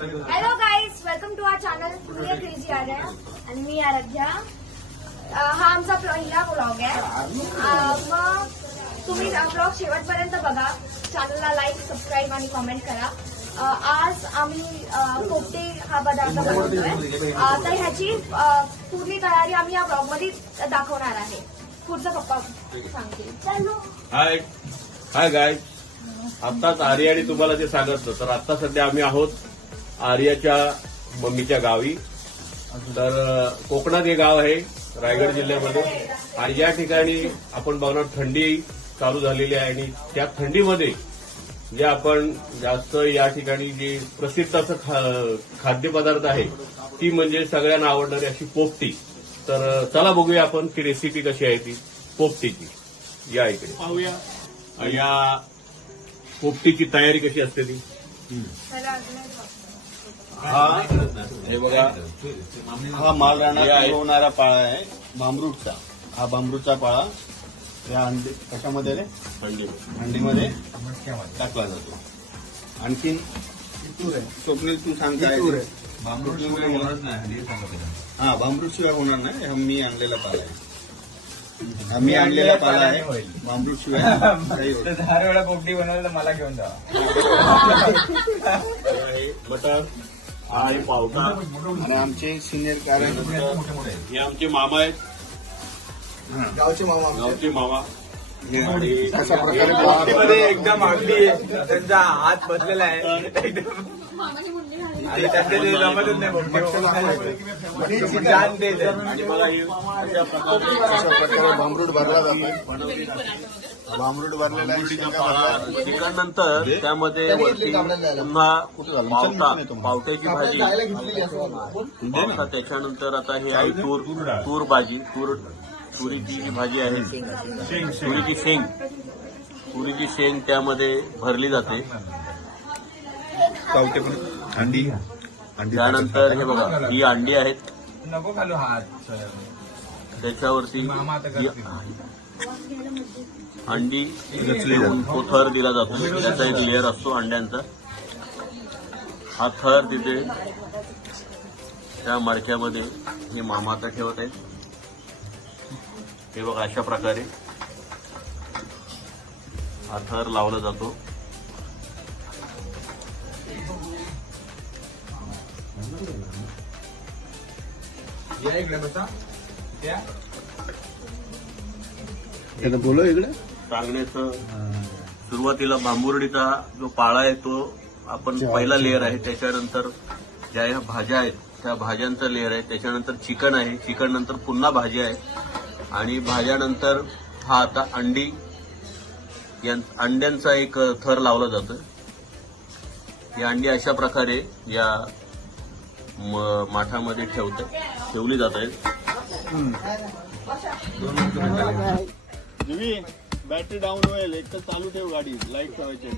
Hello guys, welcome to our channel मी crazy Arya आणि मी आराध्या. हा आमचा पहिला ब्लॉग आहे. मग तुम्ही ब्लॉग शेवटपर्यंत बघा. चॅनलला लाईक, सबस्क्राईब आणि कमेंट करा. आज आम्ही पोपटे हा पदार्थ बनवतोय. तर ह्याची पूर्ण तयारी आम्ही या ब्लॉग मध्ये दाखवणार आहे. पुढचा पप्पा सांगतील. चलो. हाय गाय. आत्ताच आर्याने तुम्हाला ते सांगितलं. तर आता सध्या आम्ही आहोत आर्याच्या मम्मीच्या गावी. तर कोकणात हे गाव आहे, रायगड जिल्ह्यामध्ये. आणि या ठिकाणी आपण बघणार थंडी चालू झालेली आहे. आणि त्या थंडीमध्ये जे आपण जास्त या ठिकाणी जी प्रसिद्ध असं खाद्यपदार्थ आहे ती म्हणजे सगळ्यांना आवडणारी अशी पोपटी. तर चला बघूया आपण ती रेसिपी कशी आहे ती पोपटीची. या इकडे पाहूया या पोपटीची तयारी कशी असते ती. हा हे बघा, हा माल राहणारा पाळा आहे भांबरूटचा. हा भांबरूटचा पाळा या कशामध्ये रे हंडीमध्ये टाकला जातो. आणखीन स्वप्नील तू सांग काय भांबरूट होणारच नाही. हा भांबरूट शिवाय होणार नाही. हा मी आणलेला पाला आहे. आम्ही आणलेला पाला आहे. भांबरूट शिवाय 10 वेळा पोपटी बनवायला मला घेऊन जा. बटर हा आहे पावटा. आणि आमचे सिनियर कारण हे आमचे मामा आहेत, गावचे मामा. आणि कशा प्रकारे पोपटीमध्ये एकदम अगदी त्यांचा हात बसलेला आहे. एकदम आणि त्यांचे ते जमतच नाही पोपटी छान ते. आणि मला अशा प्रकारे भांबरूट भरला जातो. भांबरूट भरलेला आहे. चिकन नंतर त्यामध्ये वरती पुन्हा पावट्याची भाजी. आता त्याच्यानंतर आता ही आहे तूर भाजी. तुरीची जी भाजी आहे, तुरीची शेंग त्यामध्ये भरली जाते. अंडी. त्यानंतर हे बघा, ही अंडी आहेत. नको खालू हात. त्याच्यावरती अंडी तो थर दिला जातो. त्याचा एक लेअर असतो अंड्यांचा. हा थर तिथे त्या मडक्यामध्ये हे मामा आता ठेवत आहेत. हे बघा, अशा प्रकारे हा थर लावला जातो. या इकडे बसा. बोलो इकडे टांगण्याचं सुरुवातीला भांबुर्डीचा जो पाळा आहे तो आपण पहिला लेअर आहे. त्याच्यानंतर ज्या ह्या भाज्या आहेत त्या भाज्यांचा लेअर आहे. त्याच्यानंतर चिकन आहे. चिकन नंतर पुन्हा भाजी आहे. आणि भाज्यानंतर हा आता अंड्यांचा एक थर लावला जातो. ही अंडी अशा प्रकारे या माठामध्ये ठेवली जात आहेत. बॅटरी डाऊन होईल. एक तर चालू ठेव गाडी. लाईट ठेवायची.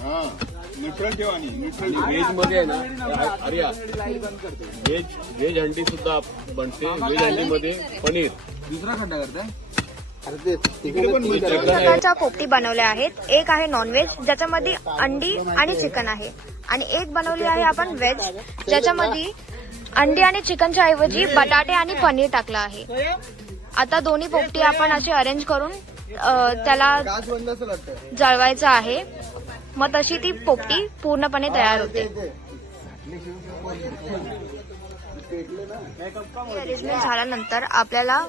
हा न्यूट्रल ठेवा. आणि न्यूट्रल व्हेज मध्ये आहे ना आर्या, व्हेज अंडी सुद्धा बनते. व्हेज अंडीमध्ये पनीर. दुसरा खड्डा करताय. दोन प्रकारच्या पोपटी बनवल्या आहेत. एक आहे नॉनव्हेज ज्याच्यामध्ये अंडी आणि चिकन आहे, आणि एक बनवली आहे आपण व्हेज ज्याच्यामध्ये अंडी आणि चिकनच्या ऐवजी बटाटे आणि पनीर टाकलं आहे. आता दोन्ही पोपटी आपण अशी अरेंज करून त्याला जळवायचं आहे. मग तशी ती पोपटी पूर्णपणे तयार होते. अरेंजमेंट झाल्यानंतर आपल्याला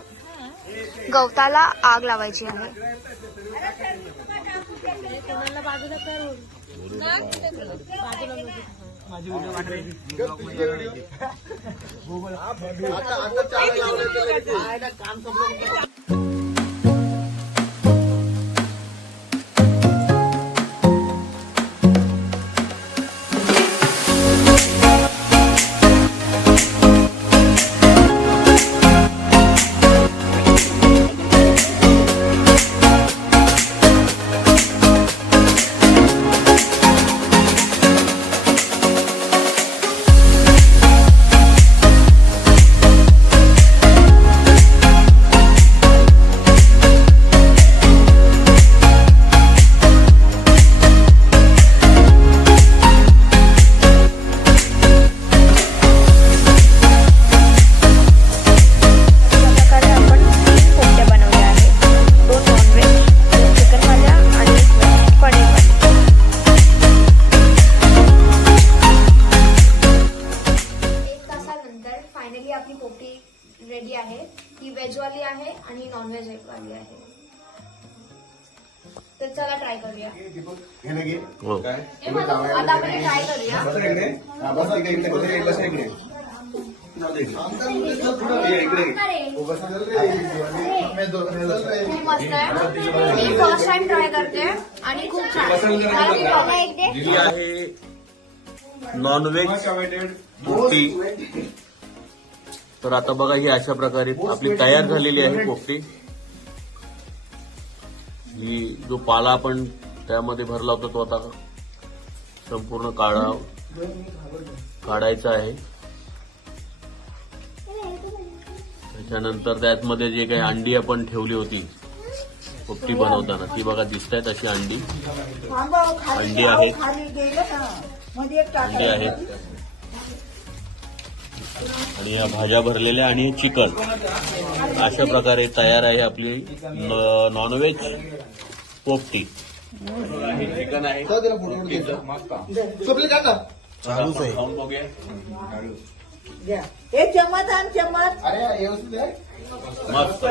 गवताला आग लावायची आहे. टाईप वाली आहे. तर चला ट्राय करूया. हो. हे मला आता आपण ट्राय करूया. खूप मस्त आहे. मी फर्स्ट टाइम ट्राय करते आणि खूप छान. मला ती बघा एकदा. दिली आहे नॉनव्हेज पोपटी. तर आता बघा ही अशा प्रकारे आपली तयार झालेली आहे पोपटी. ही जो पाला आपण त्यामध्ये भरला होता तो आता संपूर्ण काढायचा आहे. त्याच्यानंतर त्यामध्ये जे काही अंडी आपण ठेवली होती पोपटी बनवताना ती बघा दिसत आहेत अशी अंडी आहेत. अंडी आहेत आणि या भाज्या भरलेल्या आणि हे चिकन. अशा प्रकारे तयार आहे आपली नॉनव्हेज पोपटी. हे चिकन आहे चालूच आहे. खाऊन बघूया. मस्त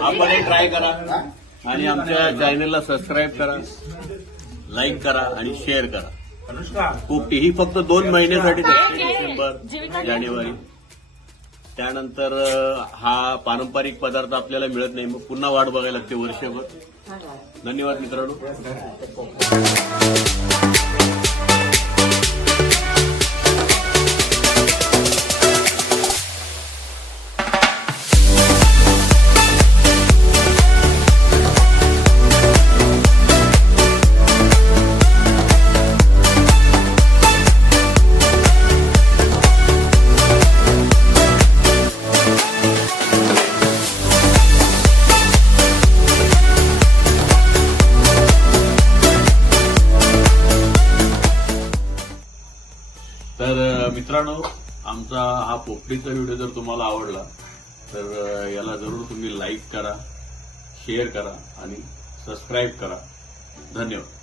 आपण हे ट्राय करा आणि आमच्या चॅनलला सबस्क्राईब करा, लाईक करा आणि शेअर करा. पोपटी ही फक्त 2 महिन्यासाठी असते, डिसेंबर जानेवारी. त्यानंतर हा पारंपरिक पदार्थ आपल्याला मिळत नाही, मग पुन्हा वाट बघायला लागते वर्षभर. धन्यवाद मित्रांनो. तर मित्रांनो, आमचा हा पोपटीचा व्हिडिओ जर तुम्हाला आवडला तर याला जरूर तुम्ही लाईक करा, शेअर करा आणि सबस्क्राईब करा. धन्यवाद.